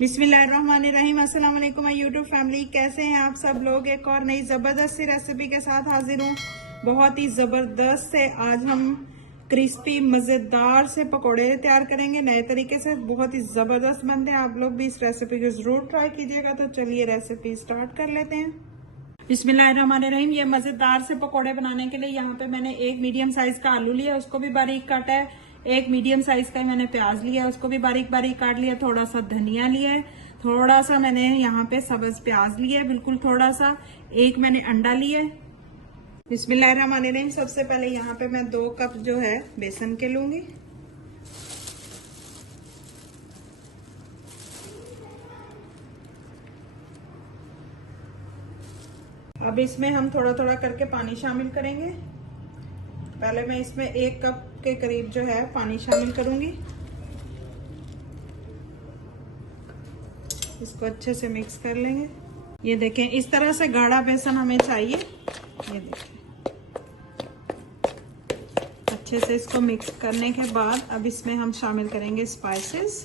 बिस्मिल्लाहिर्रहमानिर्रहीम। अस्सलाम वालेकुम माय यूट्यूब फैमिली, कैसे हैं आप सब लोग। एक और नई ज़बरदस्त सी रेसिपी के साथ हाजिर हूँ। बहुत ही ज़बरदस्त से आज हम क्रिस्पी मज़ेदार से पकोड़े तैयार करेंगे नए तरीके से। बहुत ही ज़बरदस्त बनते हैं। आप लोग भी इस रेसिपी को ज़रूर ट्राई कीजिएगा। तो चलिए रेसिपी स्टार्ट कर लेते हैं। बिस्मिल्लाहिर्रहमानिर्रहीम। ये मज़ेदार से पकोड़े बनाने के लिए यहाँ पे मैंने एक मीडियम साइज का आलू लिया, उसको भी बारीक काटा है। एक मीडियम साइज का मैंने प्याज लिया, उसको भी बारीक बारीक काट लिया। थोड़ा सा धनिया लिया है, थोड़ा सा मैंने यहाँ पे सब्ज प्याज लिया है, बिल्कुल थोड़ा सा। एक मैंने अंडा लिया है। बिस्मिल्लाहिर्रहमानिर्रहीम। सबसे पहले यहाँ पे मैं 2 कप जो है बेसन के लूंगी। अब इसमें हम थोड़ा थोड़ा करके पानी शामिल करेंगे। पहले मैं इसमें 1 कप के करीब जो है पानी शामिल करूंगी। इसको अच्छे से मिक्स कर लेंगे। ये देखें, इस तरह से गाढ़ा बेसन हमें चाहिए। ये देखें, अच्छे से इसको मिक्स करने के बाद अब इसमें हम शामिल करेंगे स्पाइसेस।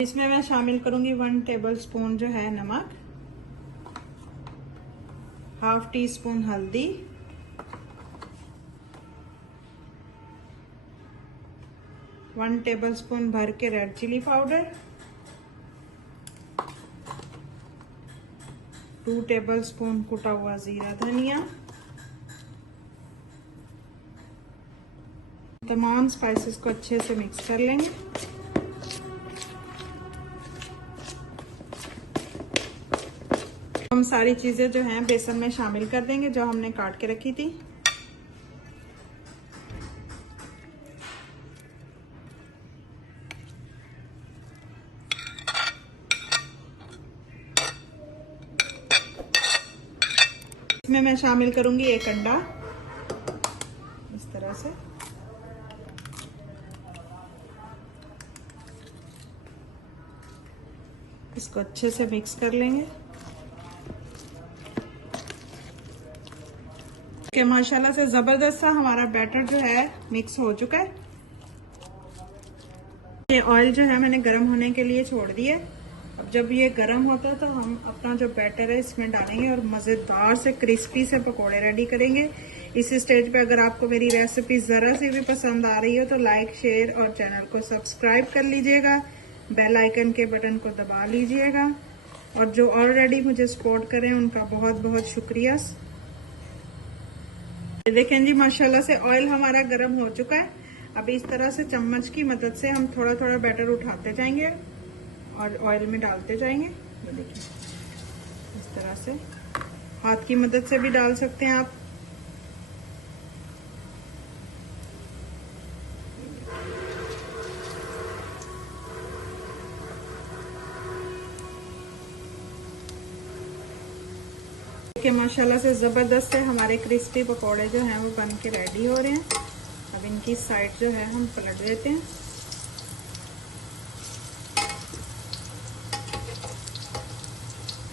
इसमें मैं शामिल करूंगी 1 टेबलस्पून जो है नमक, ½ टीस्पून हल्दी, 1 टेबलस्पून भर के रेड चिली पाउडर, 2 टेबलस्पून कुटा हुआ जीरा धनिया। तमाम स्पाइसेस को अच्छे से मिक्स कर लेंगे। हम सारी चीजें जो हैं बेसन में शामिल कर देंगे जो हमने काट के रखी थी। इसमें मैं शामिल करूंगी 1 अंडा, इस तरह से। इसको अच्छे से मिक्स कर लेंगे। माशाल्लाह से जबरदस्त सा हमारा बैटर जो है मिक्स हो चुका है। ये ऑयल जो है मैंने गर्म होने के लिए छोड़ दिया। अब जब ये गर्म होता है तो हम अपना जो बैटर है इसमें डालेंगे और मजेदार से क्रिस्पी से पकोड़े रेडी करेंगे। इस स्टेज पे अगर आपको मेरी रेसिपी जरा सी भी पसंद आ रही हो तो लाइक, शेयर और चैनल को सब्सक्राइब कर लीजिएगा। बेल आइकन के बटन को दबा लीजिएगा। और जो ऑलरेडी मुझे सपोर्ट करें उनका बहुत बहुत शुक्रिया। देखें जी, माशाल्लाह से ऑयल हमारा गर्म हो चुका है। अब इस तरह से चम्मच की मदद से हम थोड़ा थोड़ा बैटर उठाते जाएंगे और ऑयल में डालते जाएंगे। ये देखिए, इस तरह से हाथ की मदद से भी डाल सकते हैं आप। कि माशाल्लाह से ज़बरदस्त से हमारे क्रिस्पी पकोड़े जो हैं वो बन के रेडी हो रहे हैं। अब इनकी साइड जो है हम पलट देते हैं।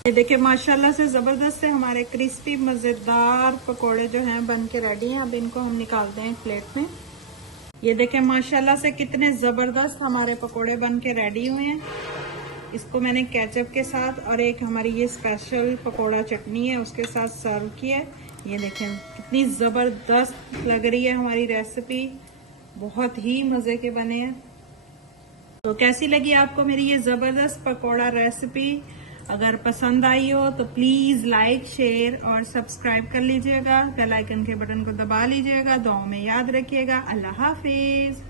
ये देखिए, माशाल्लाह से ज़बरदस्त से हमारे क्रिस्पी मज़ेदार पकोड़े जो हैं बन के रेडी हैं। अब इनको हम निकालते हैं प्लेट में। ये देखें, माशाल्लाह से कितने ज़बरदस्त हमारे पकोड़े बन के रेडी हुए हैं। इसको मैंने केचप के साथ और एक हमारी ये स्पेशल पकोड़ा चटनी है उसके साथ सर्व किया है। ये देखें कितनी ज़बरदस्त लग रही है हमारी रेसिपी। बहुत ही मज़े के बने हैं। तो कैसी लगी आपको मेरी ये ज़बरदस्त पकोड़ा रेसिपी? अगर पसंद आई हो तो प्लीज़ लाइक, शेयर और सब्सक्राइब कर लीजिएगा। बेल आइकन के बटन को दबा लीजिएगा। दुआओं में याद रखिएगा। अल्लाह हाफिज।